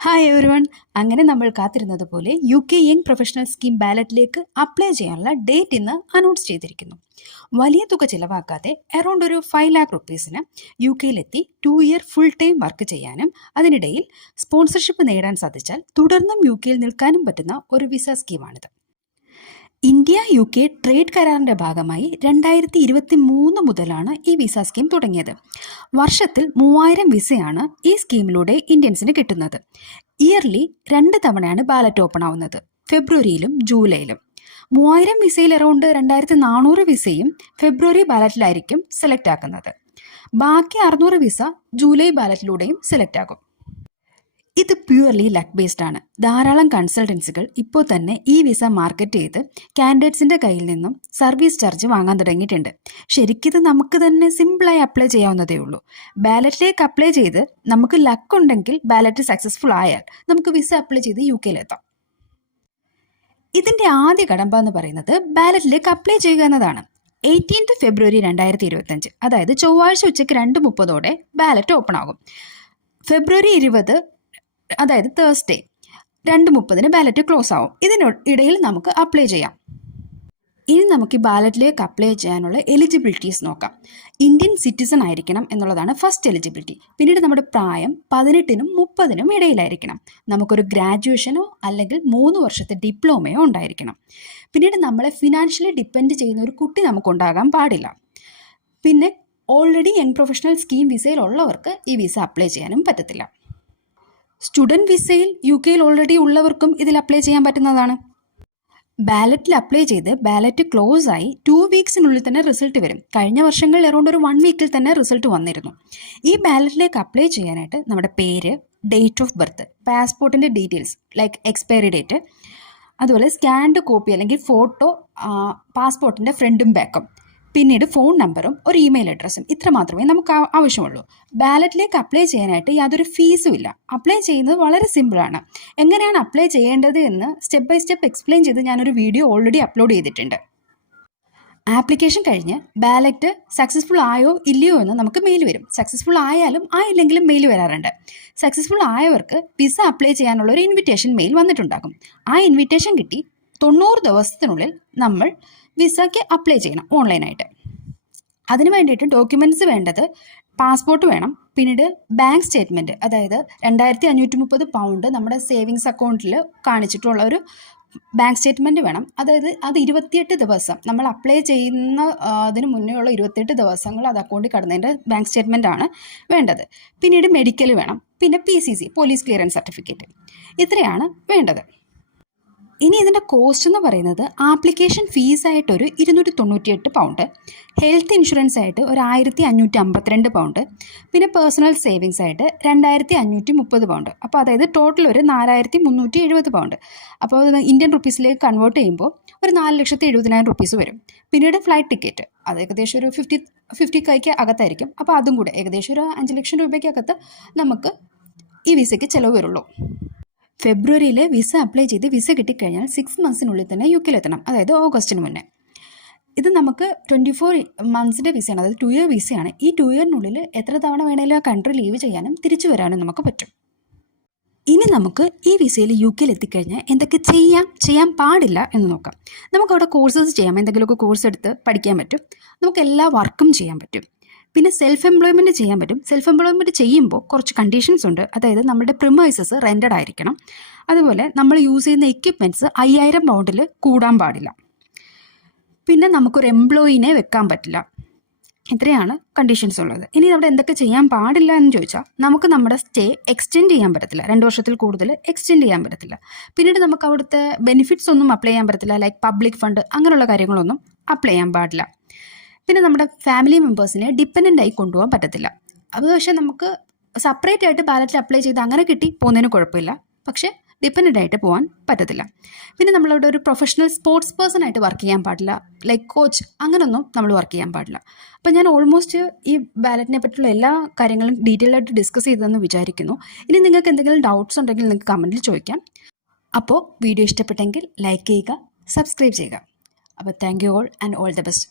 Hi every one. അങ്ങനെ നമ്മൾ കാത്തിരുന്നതുപോലെ UK യങ് പ്രൊഫഷണൽ സ്കീം ബാലറ്റിലേക്ക് അപ്ലൈ ചെയ്യാനുള്ള ഡേറ്റ് ഇന്ന് അനൗൺസ് ചെയ്തിരിക്കുന്നു. വലിയ തുക ചിലവാക്കാതെ അറൗണ്ട് ഒരു 5 lakh റുപ്പീസിന് UK-യിലെത്തി 2 ഇയർ ഫുൾ ടൈം വർക്ക് ചെയ്യാനും അതിനിടയിൽ സ്പോൺസർഷിപ്പ് നേടാൻ സാധിച്ചാൽ തുടർന്നും UK-യിൽ നിൽക്കാനും പറ്റുന്ന ഒരു വിസ സ്കീമാണിത്. ഇന്ത്യ UK ട്രേഡ് കരാറിൻ്റെ ഭാഗമായി 2023 മുതലാണ് ഈ വിസ സ്കീം തുടങ്ങിയത്. വർഷത്തിൽ 3000 വിസയാണ് ഈ സ്കീമിലൂടെ ഇന്ത്യൻസിന് കിട്ടുന്നത്. ഇയർലി 2 തവണയാണ് ബാലറ്റ് ഓപ്പൺ ആവുന്നത്, ഫെബ്രുവരിയിലും ജൂലൈയിലും. 3000 വിസയിൽ അറൗണ്ട് 2400 വിസയും ഫെബ്രുവരി ബാലറ്റിലായിരിക്കും സെലക്ട് ആക്കുന്നത്. ബാക്കി 600 വിസ ജൂലൈ ബാലറ്റിലൂടെയും സെലക്ട് ആകും. ഇത് പ്യുവർലി ലക്ക് ബേസ്ഡ് ആണ്. ധാരാളം കൺസൾട്ടൻസികൾ ഇപ്പോൾ തന്നെ ഈ വിസ മാർക്കറ്റ് ചെയ്ത് കാൻഡിഡേറ്റ്സിൻ്റെ കയ്യിൽ നിന്നും സർവീസ് ചാർജ് വാങ്ങാൻ തുടങ്ങിയിട്ടുണ്ട്. ശരിക്കിത് നമുക്ക് തന്നെ സിമ്പിളായി അപ്ലൈ ചെയ്യാവുന്നതേ ഉള്ളൂ. ബാലറ്റിലേക്ക് അപ്ലൈ ചെയ്ത് നമുക്ക് ലക്ക് ഉണ്ടെങ്കിൽ ബാലറ്റ് സക്സസ്ഫുൾ ആയാൽ നമുക്ക് വിസ അപ്ലൈ ചെയ്ത് UK-യിലെത്താം. ഇതിൻ്റെ ആദ്യ കടമ്പ എന്ന് പറയുന്നത് ബാലറ്റിലേക്ക് അപ്ലൈ ചെയ്യുക എന്നതാണ്. 18 ഫെബ്രുവരി 2025, അതായത് ചൊവ്വാഴ്ച ഉച്ചയ്ക്ക് 2:30 ബാലറ്റ് ഓപ്പൺ ആകും. ഫെബ്രുവരി 20, അതായത് തേഴ്സ്ഡേ 2:30 ബാലറ്റ് ക്ലോസ് ആവും. ഇതിനിടയിൽ നമുക്ക് അപ്ലൈ ചെയ്യാം. ഇനി നമുക്ക് ഈ ബാലറ്റിലേക്ക് അപ്ലൈ ചെയ്യാനുള്ള എലിജിബിലിറ്റീസ് നോക്കാം. ഇന്ത്യൻ സിറ്റിസൺ ആയിരിക്കണം എന്നുള്ളതാണ് ഫസ്റ്റ് എലിജിബിലിറ്റി. പിന്നീട് നമ്മുടെ പ്രായം 18-നും 30-നും ഇടയിലായിരിക്കണം. നമുക്കൊരു ഗ്രാജുവേഷനോ അല്ലെങ്കിൽ 3 വർഷത്തെ ഡിപ്ലോമയോ ഉണ്ടായിരിക്കണം. പിന്നീട് നമ്മളെ ഫിനാൻഷ്യലി ഡിപ്പെൻഡ് ചെയ്യുന്ന ഒരു കുട്ടി നമുക്കുണ്ടാകാൻ പാടില്ല. പിന്നെ ഓൾറെഡി യങ് പ്രൊഫഷണൽ സ്കീം വിസയിലുള്ളവർക്ക് ഈ വിസ അപ്ലൈ ചെയ്യാനും പറ്റത്തില്ല. സ്റ്റുഡൻറ്റ് വിസയിൽ UK-യിൽ ഓൾറെഡി ഉള്ളവർക്കും ഇതിൽ അപ്ലൈ ചെയ്യാൻ പറ്റുന്നതാണ്. ബാലറ്റിൽ അപ്ലൈ ചെയ്ത് ബാലറ്റ് ക്ലോസ് ആയി 2 വീക്സിനുള്ളിൽ തന്നെ റിസൾട്ട് വരും. കഴിഞ്ഞ വർഷങ്ങളിൽ അറൗണ്ട് ഒരു 1 വീക്കിൽ തന്നെ റിസൾട്ട് വന്നിരുന്നു. ഈ ബാലറ്റിലേക്ക് അപ്ലൈ ചെയ്യാനായിട്ട് നമ്മുടെ പേര്, ഡേറ്റ് ഓഫ് ബർത്ത്, പാസ്പോർട്ടിൻ്റെ ഡീറ്റെയിൽസ് ലൈക്ക് എക്സ്പയറി ഡേറ്റ്, അതുപോലെ സ്കാൻഡ് കോപ്പി അല്ലെങ്കിൽ ഫോട്ടോ, പാസ്പോർട്ടിൻ്റെ ഫ്രണ്ടും ബാക്കും, പിന്നീട് ഫോൺ നമ്പറും ഒരു ഇമെയിൽ അഡ്രസ്സും, ഇത്ര മാത്രമേ നമുക്ക് ആവശ്യമുള്ളൂ. ബാലറ്റിലേക്ക് അപ്ലൈ ചെയ്യാനായിട്ട് യാതൊരു ഫീസും ഇല്ല. അപ്ലൈ ചെയ്യുന്നത് വളരെ സിമ്പിളാണ്. എങ്ങനെയാണ് അപ്ലൈ ചെയ്യേണ്ടത് എന്ന് സ്റ്റെപ്പ് ബൈ സ്റ്റെപ്പ് എക്സ്പ്ലെയിൻ ചെയ്ത് ഞാനൊരു വീഡിയോ ഓൾറെഡി അപ്ലോഡ് ചെയ്തിട്ടുണ്ട്. ആപ്ലിക്കേഷൻ കഴിഞ്ഞ് ബാലറ്റ് സക്സസ്ഫുൾ ആയോ ഇല്ലയോ എന്ന് നമുക്ക് മെയിൽ വരും. സക്സസ്ഫുൾ ആയാലും ആയില്ലെങ്കിലും മെയിൽ വരാറുണ്ട്. സക്സസ്ഫുൾ ആയവർക്ക് വിസ അപ്ലൈ ചെയ്യാനുള്ള ഒരു ഇൻവിറ്റേഷൻ മെയിൽ വന്നിട്ടുണ്ടാകും. ആ ഇൻവിറ്റേഷൻ കിട്ടി 90 ദിവസത്തിനുള്ളിൽ നമ്മൾ വിസയ്ക്ക് അപ്ലൈ ചെയ്യണം ഓൺലൈനായിട്ട്. അതിന് വേണ്ടിയിട്ട് ഡോക്യുമെൻറ്റ്സ് വേണ്ടത് പാസ്പോർട്ട് വേണം, പിന്നീട് ബാങ്ക് സ്റ്റേറ്റ്മെൻറ്റ്, അതായത് 2530 പൗണ്ട് നമ്മുടെ സേവിങ്സ് അക്കൗണ്ടിൽ കാണിച്ചിട്ടുള്ള ഒരു ബാങ്ക് സ്റ്റേറ്റ്മെൻറ്റ് വേണം. അതായത് അത് 28 ദിവസം നമ്മൾ അപ്ലൈ ചെയ്യുന്ന അതിന് മുന്നേ ഉള്ള 28 ദിവസങ്ങൾ അത് അക്കൗണ്ടിൽ കടന്നതിൻ്റെ ബാങ്ക് സ്റ്റേറ്റ്മെൻ്റ് ആണ് വേണ്ടത്. പിന്നീട് മെഡിക്കൽ വേണം, പിന്നെ PCC പോലീസ് ക്ലിയറൻസ് സർട്ടിഫിക്കറ്റ്, ഇത്രയാണ് വേണ്ടത്. ഇനി ഇതിൻ്റെ കോസ്റ്റ് എന്ന് പറയുന്നത് ആപ്ലിക്കേഷൻ ഫീസായിട്ടൊരു 298 പൗണ്ട്, ഹെൽത്ത് ഇൻഷുറൻസ് ആയിട്ട് ഒരു 1552 പൗണ്ട്, പിന്നെ പേഴ്സണൽ സേവിങ്സ് ആയിട്ട് 2530 പൗണ്ട്. അപ്പോൾ അതായത് ടോട്ടൽ ഒരു 4370 പൗണ്ട്. അപ്പോൾ ഇന്ത്യൻ റുപ്പീസിലേക്ക് കൺവേർട്ട് ചെയ്യുമ്പോൾ ഒരു 4,70,000 റുപ്പീസ് വരും. പിന്നീട് ഫ്ലൈറ്റ് ടിക്കറ്റ് അത് ഏകദേശം ഒരു 50K അകത്തായിരിക്കും. അപ്പോൾ അതും കൂടെ ഏകദേശം ഒരു 5 ലക്ഷം രൂപയ്ക്കകത്ത് നമുക്ക് ഈ വിസയ്ക്ക് ചിലവ് വരുള്ളൂ. ഫെബ്രുവരിയിൽ വിസ അപ്ലൈ ചെയ്ത് വിസ കിട്ടിക്കഴിഞ്ഞാൽ 6 മന്ത്സിനുള്ളിൽ തന്നെ UK-യിലെത്തണം, അതായത് ഓഗസ്റ്റിന് മുന്നേ. ഇത് നമുക്ക് 24 മന്ത്സിൻ്റെ വിസയാണ്, അതായത് 2 ഇയർ വിസയാണ്. ഈ 2 ഇയറിനുള്ളിൽ എത്ര തവണ വേണമെങ്കിലും ആ കൺട്രി ലീവ് ചെയ്യാനും തിരിച്ചു വരാനും നമുക്ക് പറ്റും. ഇനി നമുക്ക് ഈ വിസയിൽ UK-യിൽ എത്തിക്കഴിഞ്ഞാൽ എന്തൊക്കെ ചെയ്യാൻ പാടില്ല എന്ന് നോക്കാം. നമുക്കവിടെ കോഴ്സസ് ചെയ്യാം, എന്തെങ്കിലുമൊക്കെ കോഴ്സ് എടുത്ത് പഠിക്കാൻ പറ്റും. നമുക്ക് എല്ലാ വർക്കും ചെയ്യാൻ പറ്റും. പിന്നെ സെൽഫ് എംപ്ലോയ്മെൻറ്റ് ചെയ്യാൻ പറ്റും. സെൽഫ് എംപ്ലോയ്മെൻറ്റ് ചെയ്യുമ്പോൾ കുറച്ച് കണ്ടീഷൻസ് ഉണ്ട്. അതായത് നമ്മുടെ പ്രിമൈസസ് റെൻറ്റഡ് ആയിരിക്കണം. അതുപോലെ നമ്മൾ യൂസ് ചെയ്യുന്ന എക്യുപ്മെൻറ്റ്സ് 5000 പൗണ്ടിൽ കൂടാൻ പാടില്ല. പിന്നെ നമുക്കൊരു എംപ്ലോയിനെ വെക്കാൻ പറ്റില്ല. ഇത്രയാണ് കണ്ടീഷൻസ് ഉള്ളത്. ഇനി അവിടെ എന്തൊക്കെ ചെയ്യാൻ പാടില്ല എന്ന് ചോദിച്ചാൽ നമുക്ക് നമ്മുടെ സ്റ്റേ എക്സ്റ്റെൻഡ് ചെയ്യാൻ പറ്റത്തില്ല. 2 വർഷത്തിൽ കൂടുതൽ എക്സ്റ്റെൻഡ് ചെയ്യാൻ പറ്റത്തില്ല. പിന്നീട് നമുക്ക് അവിടുത്തെ ബെനിഫിറ്റ്സ് ഒന്നും അപ്ലൈ ചെയ്യാൻ പറ്റത്തില്ല, ലൈക്ക് പബ്ലിക് ഫണ്ട് അങ്ങനെയുള്ള കാര്യങ്ങളൊന്നും അപ്ലൈ ചെയ്യാൻ പാടില്ല. പിന്നെ നമ്മുടെ ഫാമിലി മെമ്പേഴ്സിനെ ഡിപ്പെൻഡൻ്റ് ആയി കൊണ്ടുപോകാൻ പറ്റത്തില്ല. അത് പക്ഷേ നമുക്ക് സെപ്പറേറ്റ് ആയിട്ട് ബാലറ്റിൽ അപ്ലൈ ചെയ്ത് അങ്ങനെ കിട്ടി പോകുന്നതിന് കുഴപ്പമില്ല, പക്ഷേ ഡിപ്പെൻഡൻ്റ് ആയിട്ട് പോകാൻ പറ്റത്തില്ല. പിന്നെ നമ്മളവിടെ ഒരു പ്രൊഫഷണൽ സ്പോർട്സ് പേഴ്സൺ ആയിട്ട് വർക്ക് ചെയ്യാൻ പാടില്ല, ലൈക്ക് കോച്ച് അങ്ങനെയൊന്നും നമ്മൾ വർക്ക് ചെയ്യാൻ പാടില്ല. അപ്പോൾ ഞാൻ ഓൾമോസ്റ്റ് ഈ ബാലറ്റിനെ പറ്റിയുള്ള എല്ലാ കാര്യങ്ങളും ഡീറ്റെയിൽ ആയിട്ട് ഡിസ്കസ് ചെയ്തതെന്ന് വിചാരിക്കുന്നു. ഇനി നിങ്ങൾക്ക് എന്തെങ്കിലും ഡൗട്ട്സ് ഉണ്ടെങ്കിൽ നിങ്ങൾക്ക് കമൻറ്റിൽ ചോദിക്കാം. അപ്പോൾ വീഡിയോ ഇഷ്ടപ്പെട്ടെങ്കിൽ ലൈക്ക് ചെയ്യുക, സബ്സ്ക്രൈബ് ചെയ്യുക. അപ്പോൾ thank you all and all the best.